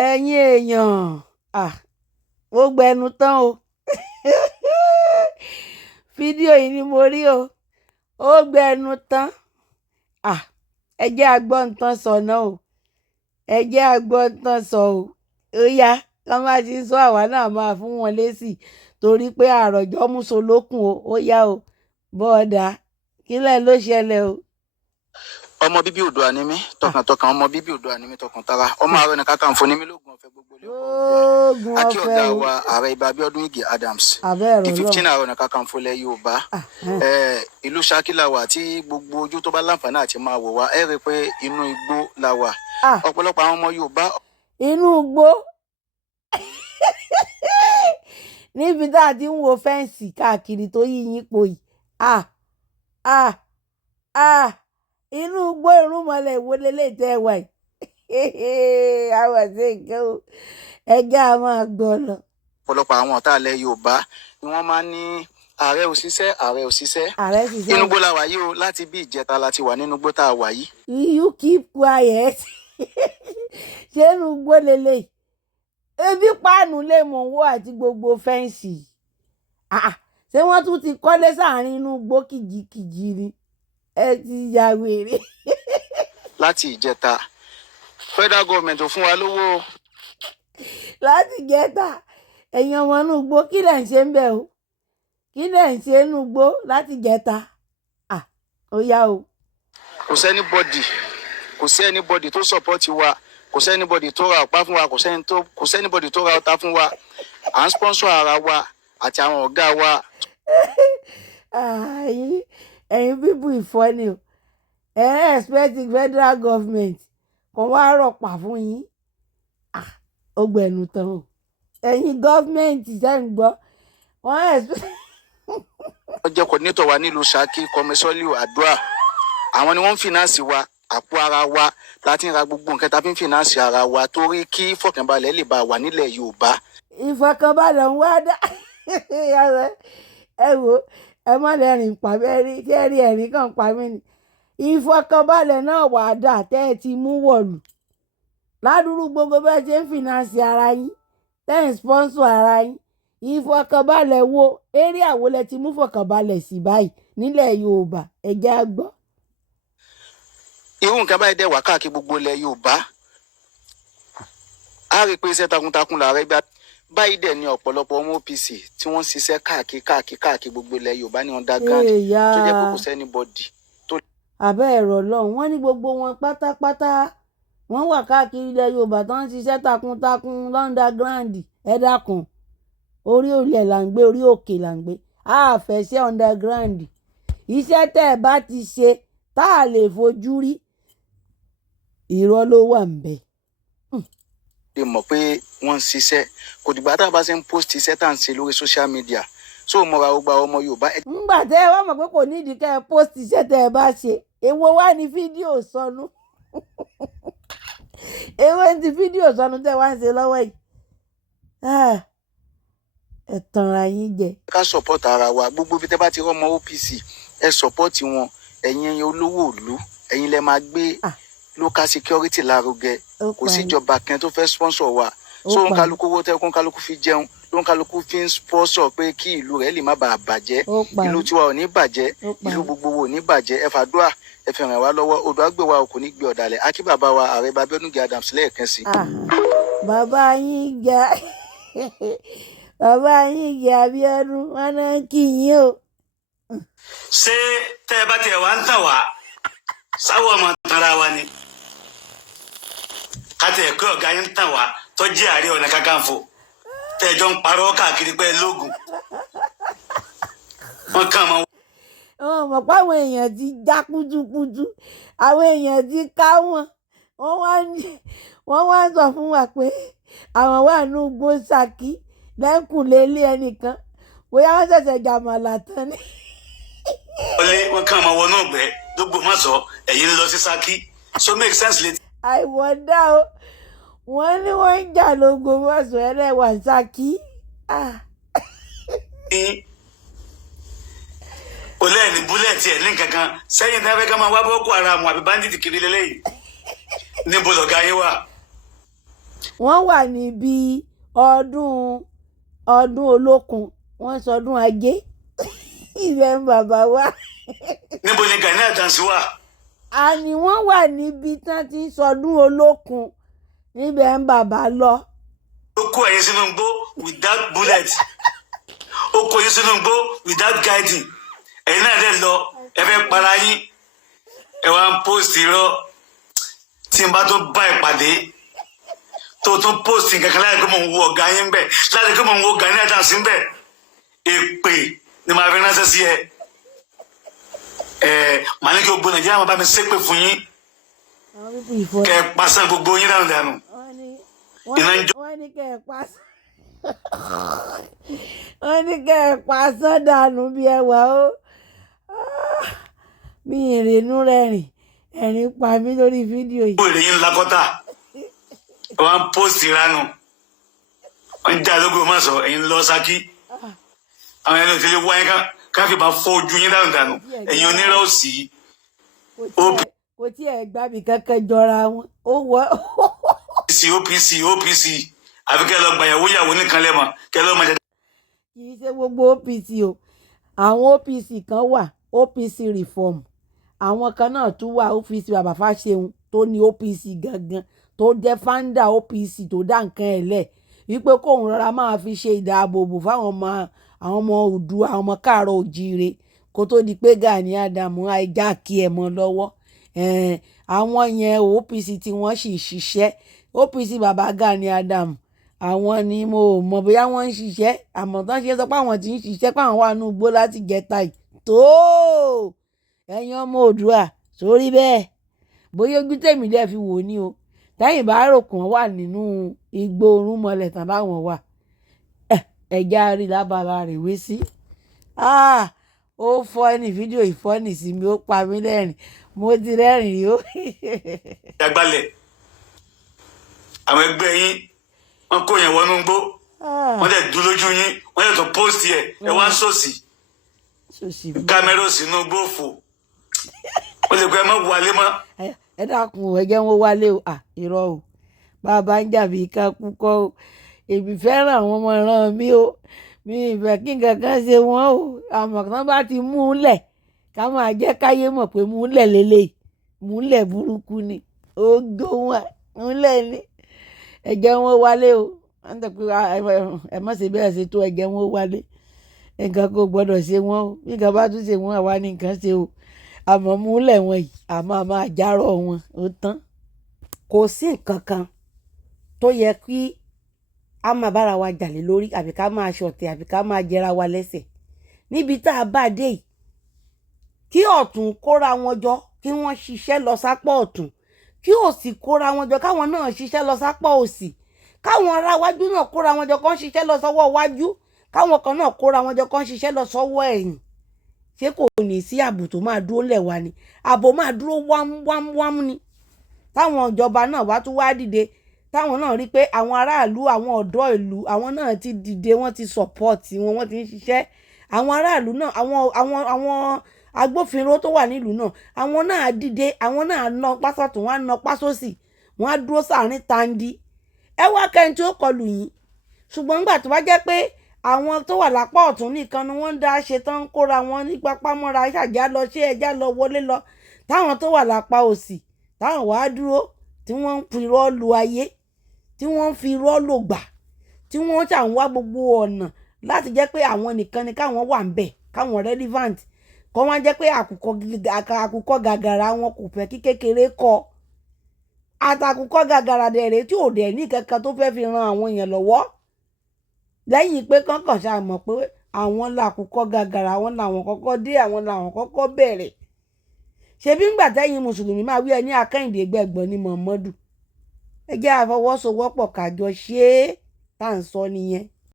ẹ̀yin èèyàn ó gbẹnu tán o fídíò yìí ni mo rí o ó gbẹnu tán ẹ jẹ́ agbọ́ntán sọ náà o ẹ jẹ́ agbọ́ntán sọ o ó yá ká má ti sọ àwa náà máa fún wọn lésì torí pé àròjọ músolókun ó yá o bọ́ọ̀dà kílẹ̀ ló ṣẹlẹ̀ o. ọmọ bíbí Oòduà ni mí tọkàntọkàn ọmọ bíbí Oòduà ni mí tọkàntara ọmọ Ààrẹ Ọ̀nà Kakanfò ni mí lóògùn ọ̀fẹ́ gbogbo ilé oògùn akí ọ̀fẹ́ ọ̀gá o wa ààrẹ Ìbà Abíọ́dún Ìgè Adams abẹ́rẹ́ di Ọlọ́run 15 Ààrẹ Ọ̀nà Kakanfò ilẹ̀ Yorùbá ìlú Ṣakí la wà tí gbogbo ojú tó bá láǹfààní àti máa wò wá ẹ rí i pé inú igbó la wà ọ̀pọ̀lọpọ̀ àwọn ọmọ Yorùbá. inú igbó níbi tá a ti ń wo fẹ́ǹsì káàkiri tó yí yín po yìí inú igbó irúnmọlẹ̀ ìwọlélẹ̀ tẹ́ ẹ wà yìí àwọn àti nǹkan o ẹgẹ́ a máa gbọ́ lọ. ọ̀pọ̀lọpọ̀ àwọn ọ̀tá ilẹ̀ Yorùbá ni wọ́n máa ń ní ààrẹ òṣìṣẹ́ ààrẹ ṣiṣẹ́ inú igbó la wà yìí o láti bí ìjẹta la ti wà nínú igbó tá a wà yìí. you keep quiet ṣé inú igbó lélẹ̀ ebi páànù lè mọ̀ wó àti gbogbo fẹ́ǹsì ṣé wọ́n tún ti kọ́lé sáàrin inú igbó kìjìkìjì ni ẹ ti ya wèrè. láti ìjẹta federal government ò fún wa lówó. láti ìjẹta ẹ̀yin ọmọ inú igbó kí lẹ̀ ń ṣe ń bẹ̀ o kí lẹ̀ ń ṣe inú igbó láti ìjẹta ó yá o. kò sí anybody tó support wa kò sí anybody tó ra ọ̀pá fún wa kò sí anybody tó ra ọta fún wa à ń sponsor ara wa àti àwọn ọ̀gá wa. ẹ̀yin bíbù ìfọ́ni o expect federal government kan wá rọ̀pà fún yín ó gbẹ̀nu tán o ẹ̀yin gọ́ọ̀mẹ̀ntì ṣe ń gbọ́ wọ́n expect. wọ́n jẹ́ coordinator wa nílùú Ṣakí kọ́mẹ́sọ́lì àdúrà àwọn ni wọ́n ń fìnáàsì wa àpò ara wa láti ra gbogbo nǹkan tá a fi ń fìnáàsì ara wa torí kí ìfọ̀kànbalẹ̀ lè bá wà nílẹ̀ Yorùbá. ìfọ̀kànbalẹ̀ ń wá dá ẹ wo ẹ má lẹ́rìn pa mẹ́rin tí ẹ rí ẹ̀rín kan pa mí ni ìfọ̀kànbalẹ̀ náà wà dà tẹ́ ẹ ti mú wọ̀lú ládùúrú gbogbo bẹ́ẹ̀ ṣe ń fìnáàsì ara yín tẹ́ ẹ̀ ń sponsor ara yín ìfọ̀kànbalẹ̀ wo eré àwòlẹ̀ ti mú fọ̀kànbalẹ̀ sí báyìí nílẹ̀ Yorùbá ẹ jẹ́ á gbọ́. irú nǹkan báyìí dẹ̀ wá káàkiri gbogbo ilẹ̀ Yorùbá a rí i pé iṣẹ́ takuntakun làárẹ̀ gbá báyìí dẹ̀ ni ọ̀pọ̀lọpọ̀ ọmọ OPC tí wọ́n ń ṣiṣẹ́ káàkiri gbogbo ilẹ̀ Yorùbá ní underground tó jẹ́ pé kò sẹ́ni bọ́dì tó. àbẹ́ ẹ̀rọ lọ́hùn wọ́n ní gbogbo wọn pátápátá wọ́n wà káàkiri ilẹ̀ Yorùbá tó ń ṣiṣẹ́ takuntakun underground ẹ dákun orí òrìẹ̀ là ń gbé orí òkè là ń gbé a fẹ́ ṣe underground iṣẹ́ tẹ́ ẹ bá ti ṣe tá a lè fojú rí irọ́ ló wà ń bẹ̀. lè mọ̀ pé wọ́n ń ṣiṣẹ́ kò dìgbà tá a bá ṣe ń post iṣẹ́ tá à ń ṣe lórí social media so mọ̀ra ọgbà ọmọ Yorùbá. ńgbà tẹ́ ẹ wá mọ̀ pé kò nídìí kẹ́ ẹ post iṣẹ́ tẹ́ ẹ bá ṣe èwo wá ní fídíò sọnù èwo ní fídíò sọnù tẹ́ wá ń ṣe lọ́wọ́ yìí ẹ tanra yín jẹ. ká support ara wa gbogbo ibi tẹ́ bá ti rọ́mọ OPC ẹ support wọn ẹ̀yin olówó ìlú ẹ̀yin lẹ máa gbé local security lárugẹ kò síjọba kan tó fẹ́ sponsor wa so ń kálukú owó tẹ́ kó ń kálukú fi jẹun ló ń kálukú fi ń sponsor pé kí ìlú rẹ̀ lè má bàa bàjẹ́ ìlú tiwa ò ní bàjẹ́ ìlú gbogbo wo ò ní bàjẹ́ ẹ fàdúrà ẹ fi ràn wá lọ́wọ́ Oòduà gbé wa kò ní gbé ọ̀dàlẹ̀ akí bàbá wa ààrẹ Ìbà Abíọ́dún Ìgè Adams lẹ́ẹ̀kan sí. bàbá yín ga bàbá yín Ìgè Abíọ́dún wọn náà kì í yín o. ṣé tẹ́ ẹ bá tiẹ̀ wá ń tàn wá sáwọ́ ọmọ tanra wa ni ká tẹ̀ pé ọ̀gá yín ń tàn wá tó jẹ́ Ààrẹ Ọ̀nà Kakanfò tẹ́jọ́ ń parọ́ káàkiri pé lóògùn wọ́n kàn mọ́. wọn mọ̀ pé àwọn èèyàn ti já kútúkútú àwọn èèyàn ti ká wọn wọ́n wá sọ fún wa pé àwọn wà ní igbó Ṣakí lẹ́kùnlé ilé ẹnìkan bóyá wọ́n ṣẹ̀ṣẹ̀ jàmàlà tán ni. wọlé wọn kàn máa wọnú ọgbẹ dógbò má sọ ẹ̀yin ń lọ sí Ṣakí so make sense létí. àìwọ̀dà o wọ́n ní wọ́n ń jà lógo mọ́sùn ẹlẹ́wà Ṣakí. kò lẹ́ẹ̀ni búlẹ̀tì ẹ̀ ní kankan sẹ́yìn tí wọ́n fẹ́ ká máa wá Boko Haram àbí bandit kiri lélẹ́yìn níbo lọ̀gá yín wà wọ́n wà níbi ọdún olókun wọ́n sọdún ajé ilẹ̀ ń bàbá wa. níbo ni Gani Adams wà. àní wọ́n wà níbi tán ti ń sọdún olókun níbẹ̀ ń bàbá lọ. ó kó ẹ̀yin sínú igbó without bullet ó kó ẹ̀yin sínú igbó without guiding ẹ̀yin náà dẹ̀ lọ ẹ fẹ́ para yín ẹ wá ń post irọ́ tí n bá tó bá ìpàdé tó tún post nǹkan kan láti pé mò ń wo ọ̀gá yín bẹ̀ láti pé mò ń wo Gani Adams bẹ̀ èpè ni màá fi ránṣẹ́ sí ẹ màá ní kí gbogbo Nàìjíríà máa bá mi ṣépè fún yín kẹ́ ẹ pàṣẹ gbogbo yín dànù dànù iná ń jó. wọ́n ní kẹ́ ẹ pàṣẹ wọ́n ní kẹ́ ẹ pàṣẹ dànù bí ẹ wà ó mi ìrìnnú rẹ̀rìn ẹ̀rín pa mí lórí fídíò yìí. èrè yín lakọ́tà wọ́n á post ìranù wọ́n ń já lógo má sọ ẹ̀yin lọ Ṣakí àwọn ẹni òtí lè wáyé ká fi máa fọ́ ojú yín dànù dànù ẹ̀yin onírọ̀ òsì. kò tí ẹ̀ gbàbí kankan jọra wọn ó wọ. OPC àfi kẹ́ ẹ lọ gbàyàwó yàwó nìkan lẹ́mọ̀ kẹ́ ẹ lọ́ọ́ máa jẹ. kì í ṣe gbogbo OPC o àwọn OPC kan wà OPC reform àwọn kan náà tún wà OPC bàbá Fáṣẹ̀hùn tó ní OPC gangan tó jẹ́ founder OPC tó dá nǹkan ẹ̀ lẹ̀ wípé kóun rọra máa fi ṣe ìdáàbòbò fáwọn ọmọ Oòduà àwọn ọmọ káàárọ̀ oòjíire kó tó di pé Gani Adams àìjáàkì ẹ̀ mọ́ lọ́wọ́ àwọn yẹn OPC tí wọ́n sì ṣiṣẹ́ OPC bàbá Gani Adams àwọn ni mo mọ̀ bóyá wọ́n ń ṣiṣẹ́ àmọ́ tán ṣe sọ pé àwọn tí ń ṣiṣẹ́ pé àwọn wà nínú igbó láti jẹta yìí tó ẹ̀yin ọmọ Oòduà sórí bẹ́ẹ̀ bóyá ojú tèmi dẹ̀ fi wò ni o tẹ́yìn bá rò kàn wà nínú igbó orúnmọlẹ̀ tán láwọn wà ẹ̀já rí lábala rẹ̀ wé sí ó fọ́ọ̀nì fídíò ìfọ́ọ̀nì sí mi ó pa mí lẹ́rìn mo ti rẹ́rìn rí ó. ìyàgbálẹ̀ àwọn ẹgbẹ́ yín wọ́n kó yẹn wọnú gbó wọ́n dẹ̀ dúró lójú yín wọ́n dẹ̀ tó post ẹ̀ ẹ wá ń sòsì kámẹ́rà sínú gbófò ó lè pẹ́ ẹ mọ́ wálé mọ́. ẹ dákun ẹ jẹ́ wọn wálé o irọ́ o bàbá ń jàbí ká kúkọ́ o èmi fẹ́ràn àwọn ọmọ ìran mi o mi ìfẹ́ kí nǹkan kan ṣe wọ́n o àmọ́ kan bá ti mú un lẹ̀ ká máa jẹ́ káyé mọ̀ pé mú un lẹ̀ lélẹ̀ mú un lẹ̀ burúkú ni ó gbóhùn mú un lẹ̀ ni ẹ jẹ́ wọn wálé o wọ́n tẹ̀ pé ẹ má ṣe bẹ́ẹ̀ ṣe tó ẹ jẹ́ wọn wálé nǹkan kò gbọ́dọ̀ ṣe wọ́n o bí nǹkan bá tún ṣe wọ́n àwa ní nǹkan ṣe o àmọ́ mú un lẹ̀ wọ́n yìí àmọ́ máa járọ̀ wọn ó tán. kò sí nǹkan kan tó yẹ kí a máa bára wa jà lé lórí àbí ká máa ṣọ̀tẹ̀ àbí ká máa jẹra wa lẹ́sẹ̀ níbi tá a bá dé yìí kí ọ̀tún kóra wọn jọ kí wọ́n ṣiṣẹ́ lọ sápọ̀ ọ̀tún kí òsì kóra wọn jọ káwọn náà ṣiṣẹ́ lọ sápọ̀ òsì káwọn ará wájú náà kóra wọn jọ kán ṣiṣẹ́ lọ sọ́wọ́ wájú káwọn kan náà kóra wọn jọ kán ṣiṣẹ́ lọ sọ́wọ́ ẹ̀yìn ṣé kò ní sí ààbò tó máa dúró lẹ̀ wá ni ààbò máa dúró wámúwámú ni táwọn ìjọba náà wá tún wá dìde táwọn náà rí pé àwọn aráàlú àwọn ọ̀dọ́ ìlú àwọn náà ti dìde wọ́n ti sọ̀pọ̀tì wọn wọ́n ti ń ṣiṣẹ́ àwọn aráàlú náà àwọn agbófinró tó wà nílùú náà àwọn náà dìde àwọn náà ná pásọ̀tún wọn á ná pásọ̀sì wọn á dúró sáàrin tandi ẹ wá kẹ́ni tí ó kọlù yín ṣùgbọ́n nígbà tó bá jẹ́ pé àwọn tó wà lápá ọ̀tún nìkan ni wọ́n ń dá ṣe tán ń kóra wọn ní pápámọ́ra ṣàjá lọ ṣé ẹjá lọ wọlé lọ táwọn tó wà lápá òsì táwọn wàá dúró tí wọ́n ń fi irọ́ lu ayé tí wọ́n ń fi irọ́ lò gbà tí wọ́n ṣà ń wá gbogbo ọ̀nà láti jẹ́ pé àwọn nìkan ni káwọn wà ń bẹ̀ káwọn relevant kọ́ wọ́n jẹ́ pé àkùkọ gàgàrà wọn kò fẹ́ kí kékeré kọ́ àtàkùkọ gàgàrà dẹ̀rẹ̀ tí ò dẹ̀ ní kankan tó fẹ́ fi ran àwọn èèyàn lọ́wọ́ lẹ́yìn pé kankan ṣáà mọ̀ pé àwọn làkùkọ gàgàrà àwọn làwọn kọ́kọ́ dé àwọn làwọn kọ́kọ́ bẹ̀rẹ̀ ṣebí ńgbà tẹ́yìn mùsùlùmí máa wí ẹ ní Akẹ́yìndé gbẹ̀gbọ́n ní Muhammadu ẹ jẹ́ àfọwọ́sowọ́pọ̀ kájọ ṣe é tá à ń sọ nìyẹn.